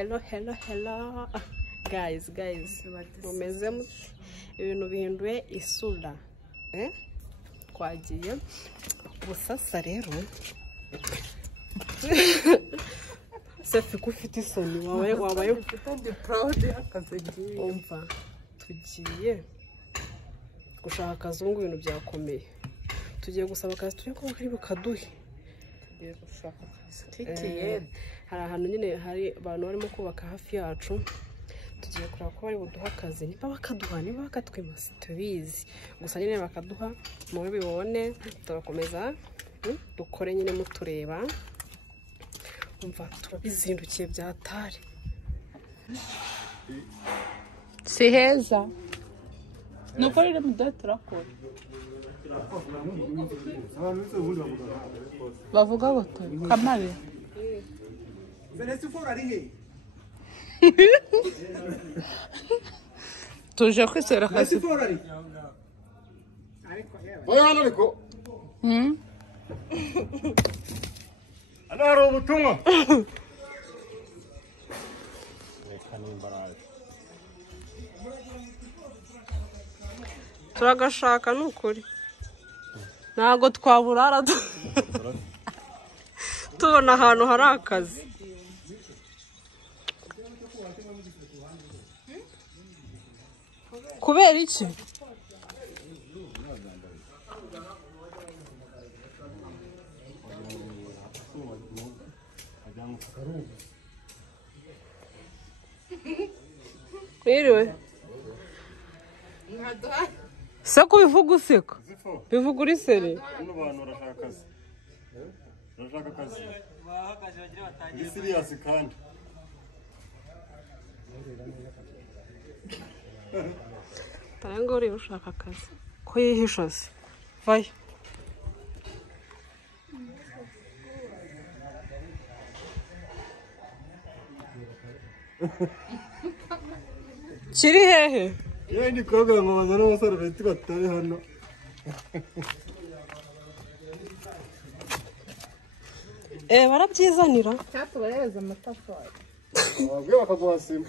hello guys mumeze ibintu bihinduye isura twagiye busasa rero Safi kufite isoni wabaye ndi proud y'akazi ngiye umva tugiye gushaka akazungu ibintu byakomeye tugiye gusaba akazi turi ko kari bukaduhe tugiye gushaka tikiye hari ahantu nyine hari abantu barimo kubaka hafi yacu tugiye kureba ko bari buduha akazi niba bakaduha niba bakatwima tubizi gusa nyine bakaduha muri bibone turakomeza dukore nyine mutureba umva turabizindukiye byatari si heza nuko rero mudahe turakora bavuga gute kamare tuje kwisera akazi Hano hari ubutumwa. turagashaka nukuri ntago twaburara tubona ahantu hari akazi kubera iki Iriwe Sako bivuga useka bivuga uri seri Bano bantu barashaka akazi. Barashaka akazi. Ni serious kandi. Tarango uri ushaka akazi ko yihisha se vayo Kiri hehe Yewe ndi koga ngo bazana abasore beti batari hano. barabyizanira cyatubareza amatafari Wabwiye bakaguha sima.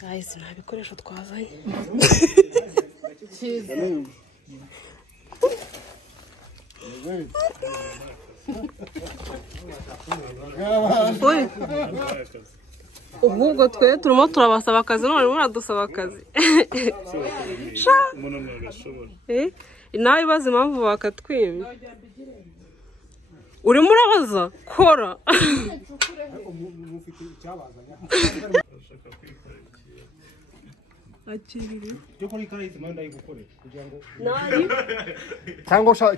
guys nta bikoresho twazanye cyiza ubwo twe turimo turabasaba akazi none muradusaba akazi nawe ibaze impamvu bakatwima urimo urabaza kora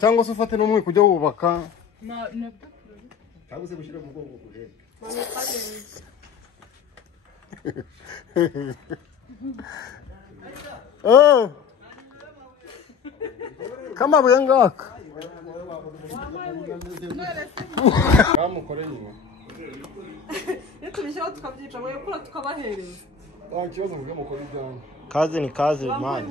cyangwa se ufate n'umwe kujya wubaka cyangwa se gushyira mu bwonko kugenda kamabuye ngaka kamukore nyuma iyo tubishyiraho tukabyica ngo yakura tukabahereza nta kibazo mvuge mukore ibyanyu Kazi ni kazi mani.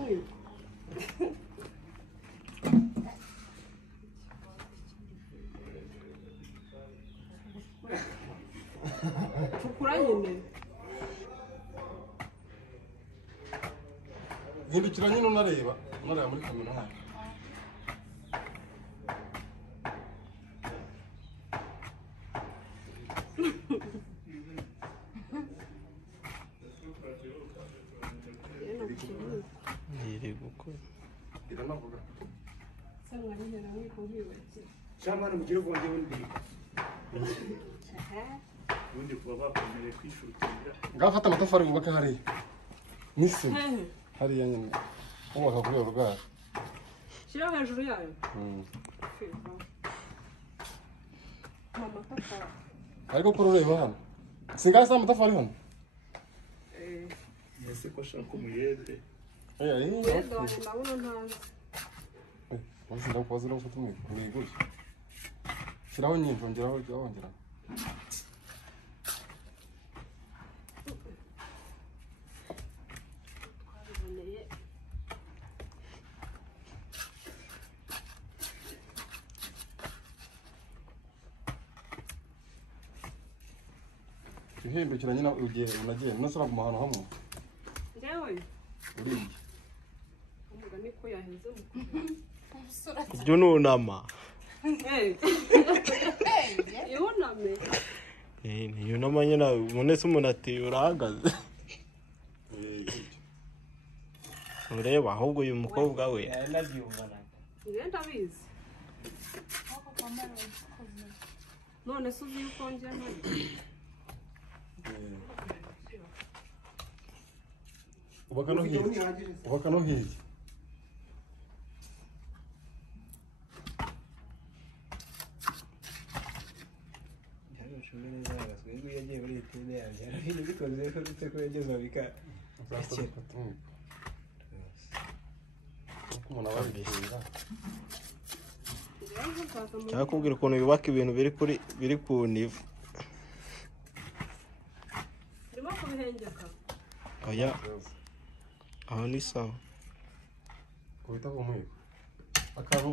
Cukura nyine hindukira nyine unareba muri kamera hano Iri gukora. iranavuga Shamana mugire vonde undi kuba bakomeje kwishutinga ngafata amatafari wubaka hariya n'isima hariya nyine wubaka kuri uwo rwara shyira hejuru yayo ariko ko ureba hano singahe sa amatafari hano ese ko shaka umuyede Wasi ndakubaza no gufata umwiguye shyiraho nyinshi ongeraho wongera Ihembekera nyina ugiye unagiye nasaba mu hantu hamwe. Njyewe Uriye. umugani ko yaheze Ibyo nunama. yuname Yunama nyina umunese umuntu ati urahagaze. Ureba ahubwo uyu mukobwa we. ngenda bizi none se uzi yuko njye ntari Ubaka no hirya. Ubaka no hirya. Cyakubwira ukuntu yubaka ibintu biri ku nivu. ndimo kubihengeka Oya. Aho ni sawa. Kubita ku mwiko. Akantu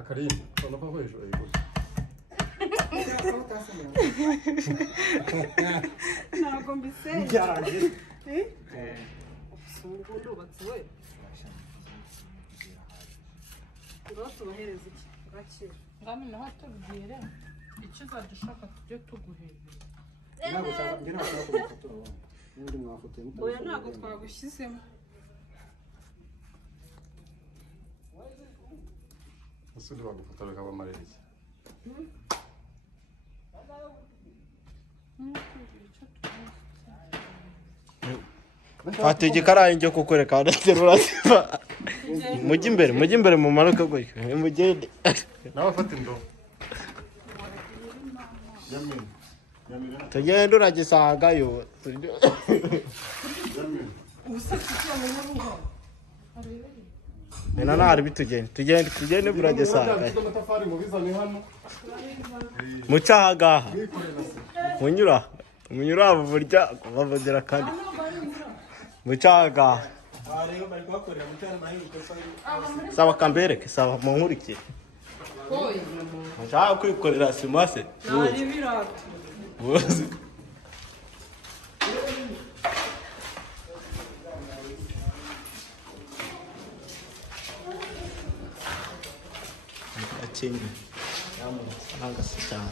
akarinda. Ubona ko hejuru ayiko. ntabwo mbisenge Byaje. ubu ndubatse we ngo tubahereze iki gakira ngami naho tubwire icyo uzajya ushaka tujye tuguhera. Ntabwo nshaka kumufotora n'undi mwafotoye oya ntabwo twagushyizemo Usudi bagufotora kaba marereke. Fata igikarayi njye kukwereka adaterura sifa. Mujye imbere mu manuka gutyo. Mugende. Nawe afata indobo. Yamini. Yamini. Tugende uragisagayo. Yamini. Nena nari bitugende. Tugende buragisagayo. Amatafari mu bizane hano. Mucaga. Munyura burya bavugera kandi. Mucaga. Sawa kambereke sawa munkurikire. Nshaka kwikorera simase. ntari birato Bozi. Achenye. Nanga sitana.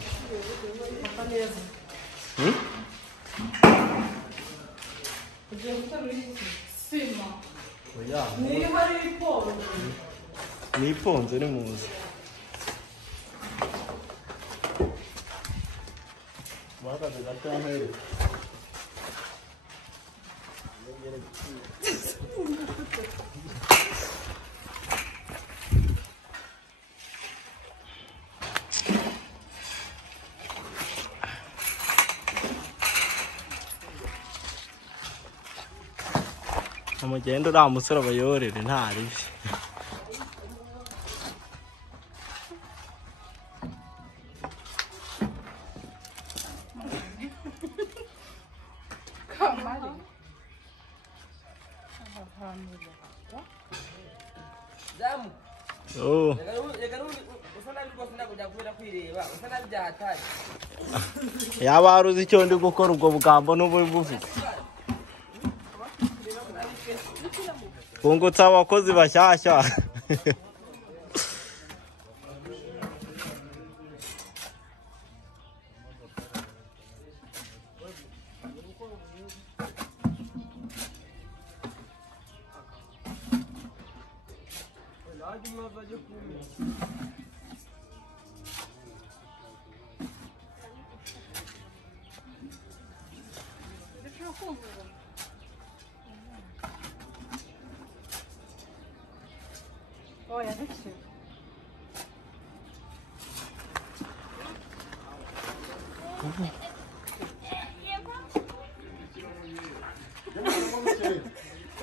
Sima. Oya. niba ari ipombo Ni iponze ni muzi. Bahagaze gatyahere. Amugenda uriya musore abayorere ntaribi. Kamari. Oh. Yaba haruzi icyo ndi gukora ubwo bugambo n'ubu bufite. Kungutsa abakozi bashyashya. oya dukire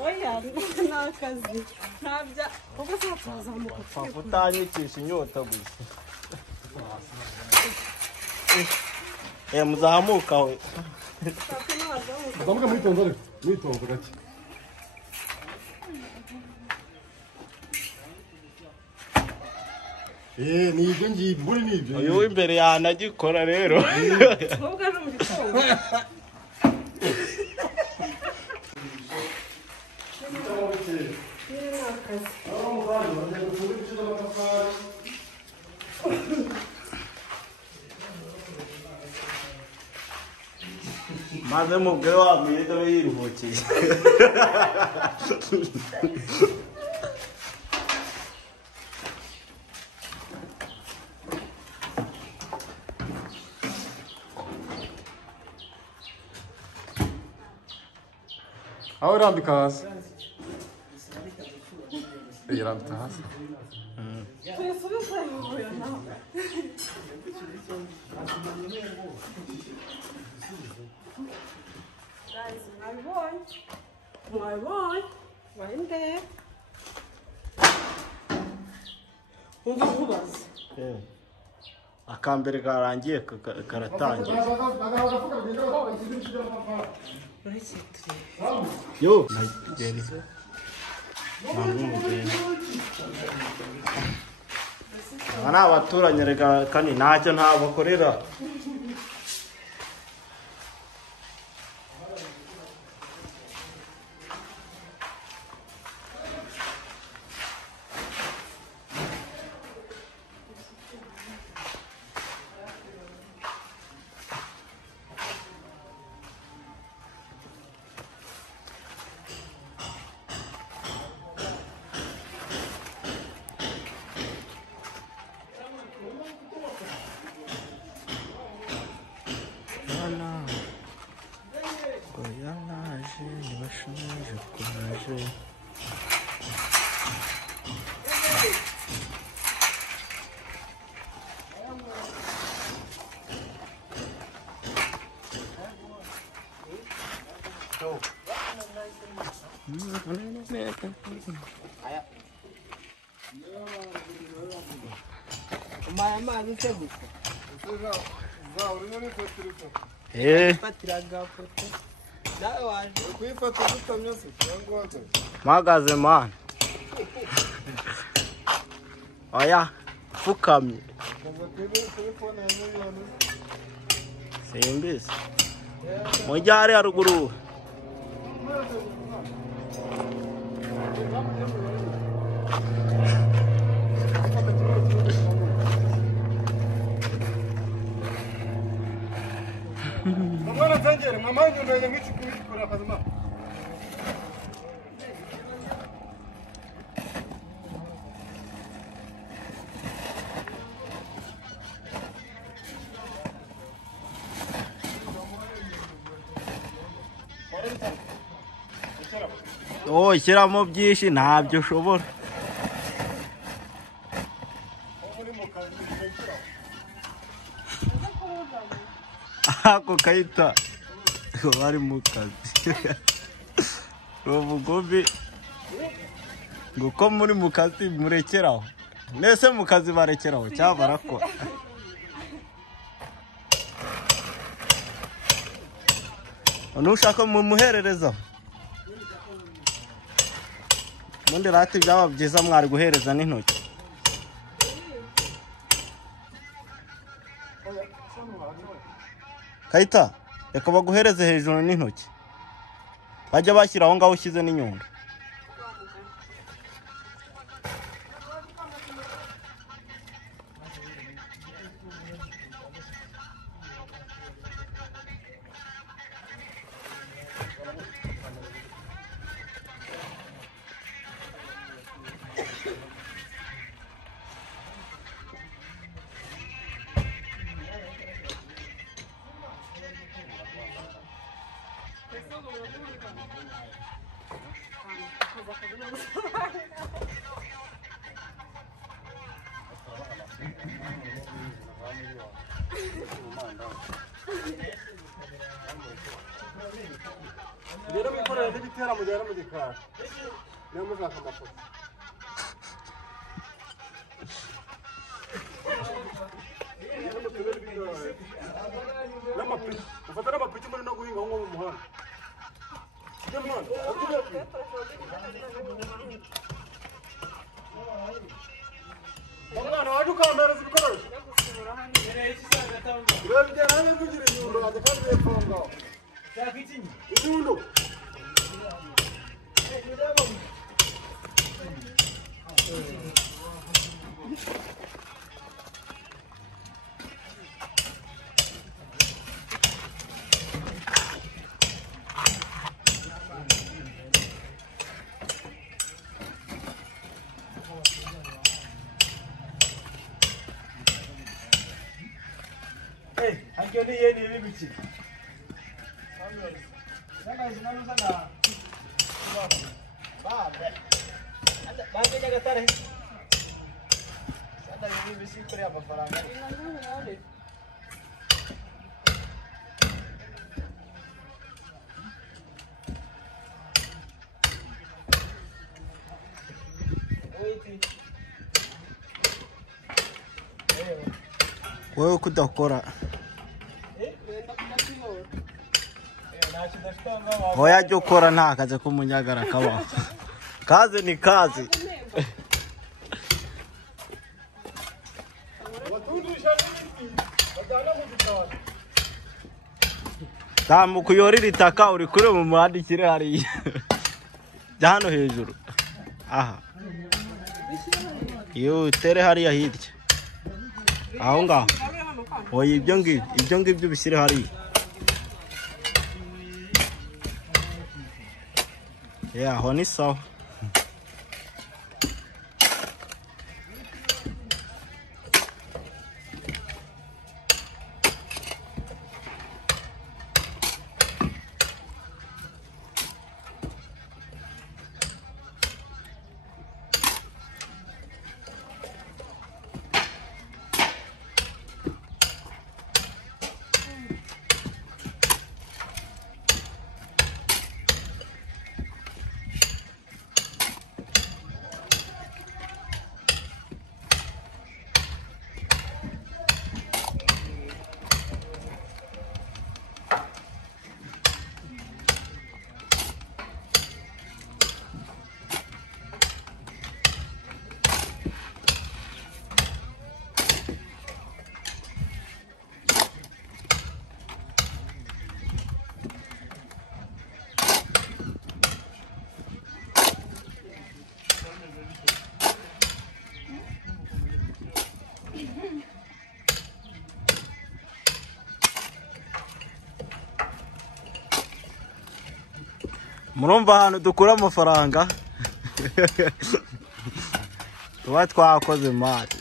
oya ni akazi ntabya kuko tuzazamuka Utanyikisha inyota gusa. Muzamuka we. Zamuka mwitonze ariko. Mwitonze gake. Ni ibyo ngibyo. Buri ni ibyo. Uyu w'imbere yanagikora rero. ahubwo ari mu gitondo maze mubwire wa mwirida we yiruhukiye. aho urambika hasi irambika hasi Mwabonye wende umva nkubaze akambere karangiye karatangiye. Yo nageri ana abaturanye rega kani ntacyo ntabakorera. Magaze man. Oya, fukamye. Simbisi. Mujyare haruguru. Mwana tangere mama ndio ngichi kura kazima Oh, shyiramo byinshi ntabyo ushobora. Ako kayita bari mu kazi. Ubugombi ngo ko muri mu kazi murekeraho. Nese mu kazi barekeraho cyangwa barakora. Nushaka mu muherereza. Mundi rati byaba byiza mwari guhereza n'intoki. Kayita, reka baguhereze hejuru n'intoki. Bajya bashyira aho ngaho ushyize n'inyundo. Ndero mikora n'ibitera mujyana mu gikara. Niyo muzaka amafoto. N'amapiki. Ufata n'amapiki muri no guhinga nko mu muhanda. Mwana waje ukambereza ibikoresho. Urabye nawe kugira inyundo kandi hepfo ngaho. Ni yeni evi biçim. Sana izin sana. Babe. Babe jaga tarik. Sana ini bisi pria apa faranga. Wewe kudakora. Oya jya ukora nta kazi k'umunyagara kabaho. Kazi ni kazi. Tambuka uyorire itaka uri kure mu muhanda ikiri hariya. Jya hano hejuru. Aha. Iyo utere hariya hirya. Aho ngaho. Oya ibyo ngibyo bishyire hariya. Yeah, honey sawa. Murumva hano dukura amafaranga tuba twakoze mari.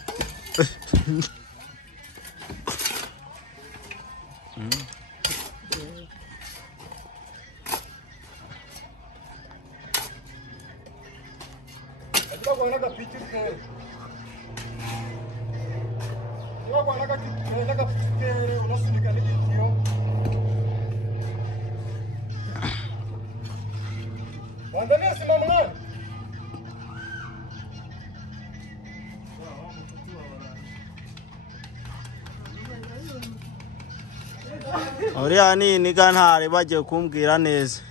Uriya ni niga ntari bagiye kumbwira neza.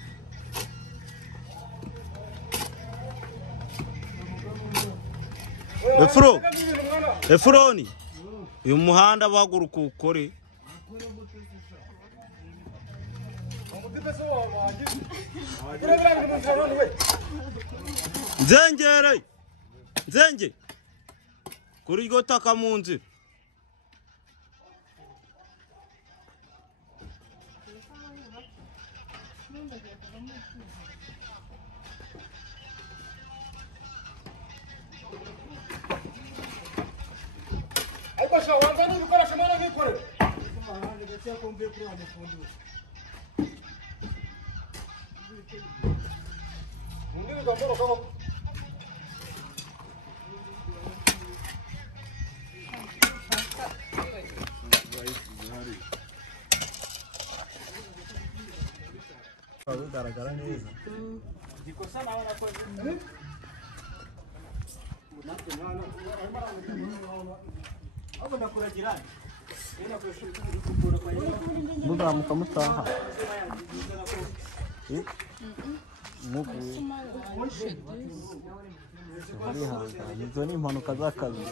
Efuroni uyu muhanda bahaguruka ukore. Nzenge kuri iryo taka mu nzira. Bigaragara neza. Gikosa nawe nakoze. Abo nakuragira. Muzamuka mutaha. Izo ni impanuka z'akazi.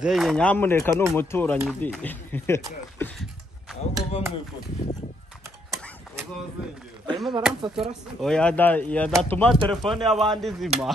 Zeye nyamuneka ni umuturanyi di. ahubwo va mu ifoto uzazengera barimo baramfotora se. Oya yadatuma telefone y'abandi zima.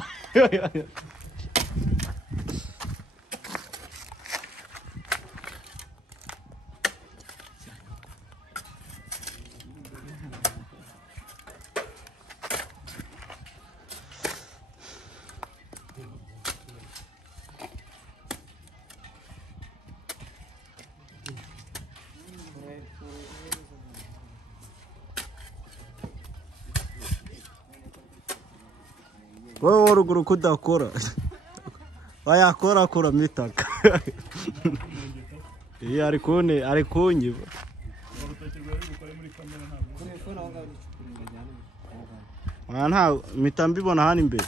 Wowe ruguru kudakora wayakora kura mitaka iyo ari kunyiba nta mpita mbibona hano imbere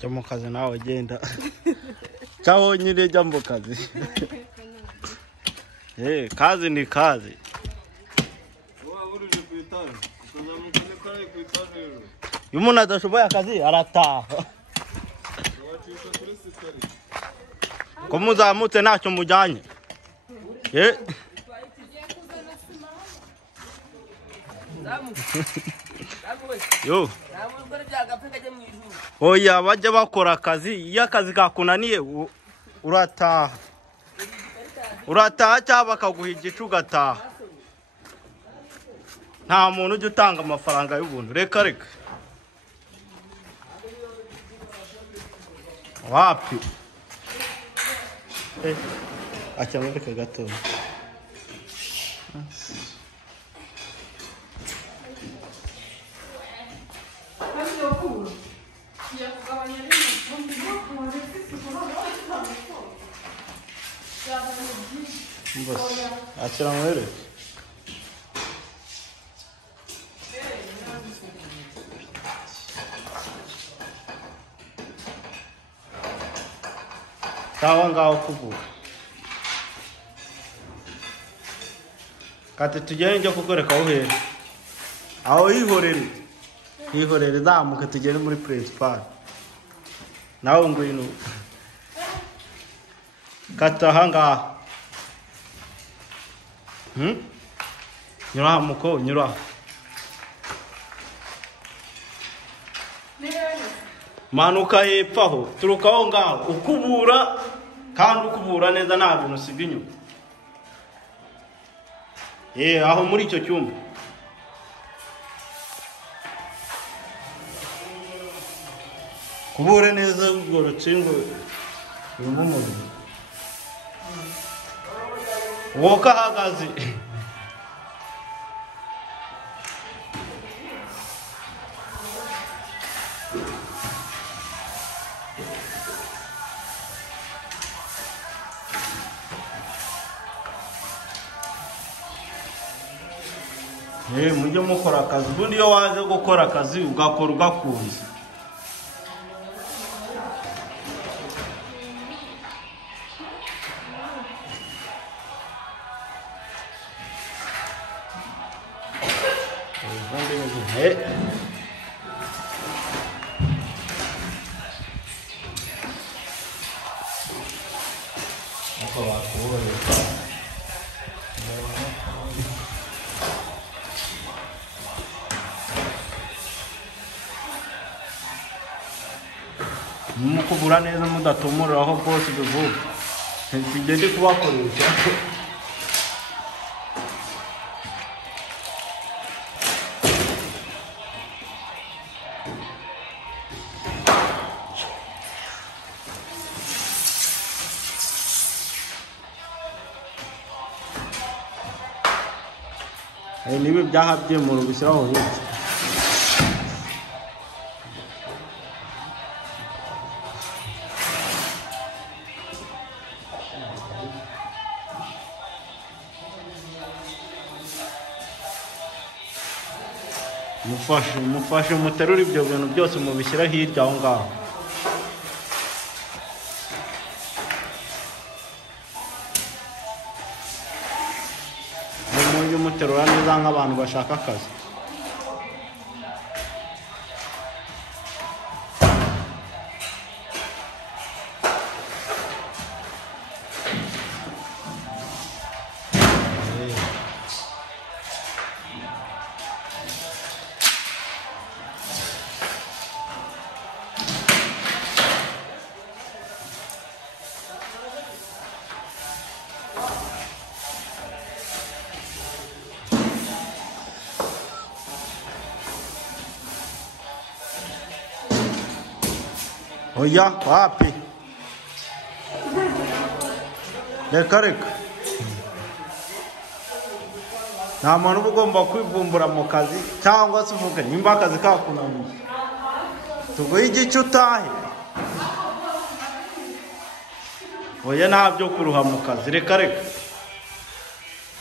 jya mu kazi nawe genda cyangwa nyine jya mu kazi kazi ni kazi iyo umuntu adashoboye akazi arataha ko muzamutse ntacyo mujyanye yo oya bajya bakora akazi iyo akazi kakunaniye urataha cyangwa bakaguha igice ugataha nta muntu ujya utanga amafaranga y'ubuntu reka wapi acyamurika gatoya akira mwere tawa ngaho kuvuga kati tugende njya kukwereka aho uhera aho hihorere zamuka tugende muri principal nawe ngwino kati aha ngaha nyura muko nyura manuka hepfo aho turuka aho ngaho ukubura kandi ukubura neza nta bintu usiga inyuma aho muri icyo cyumba kubure neza urwo rutsingo rurimo umuriro wowe kahagaze mujye mukora akazi ubundi iyo waje gukora akazi ugakora ugakunze mukubura neza mudatumuriraho bose bivuga tugende kubakoresha niba byaha byemura ubishyiraho hirya mufashe muterura ibyo bintu byose mubishyira hirya aho ngaho mujye muterura neza nk'abantu bashaka akazi oya wapi reka nta muntu uba ugomba kwivumbura mu kazi cyangwa se uvuge nimba akazi kakunaniye tuguhe igice utahe oya nta byo kuruha mu kazi reka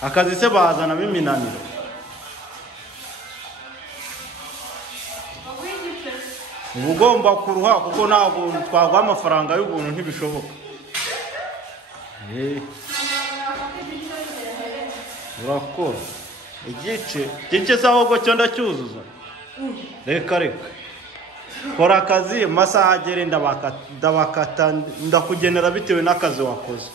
akazi se bazanamo iminaniro uba ugomba kuruha kuko ntabwo twaguha amafaranga y'ubuntu ntibishoboka urakora igice se ahubwo cyo ndacyuzuza reka kora akazi amasaha agere ndabakata ndakugenera bitewe n'akazi wakoze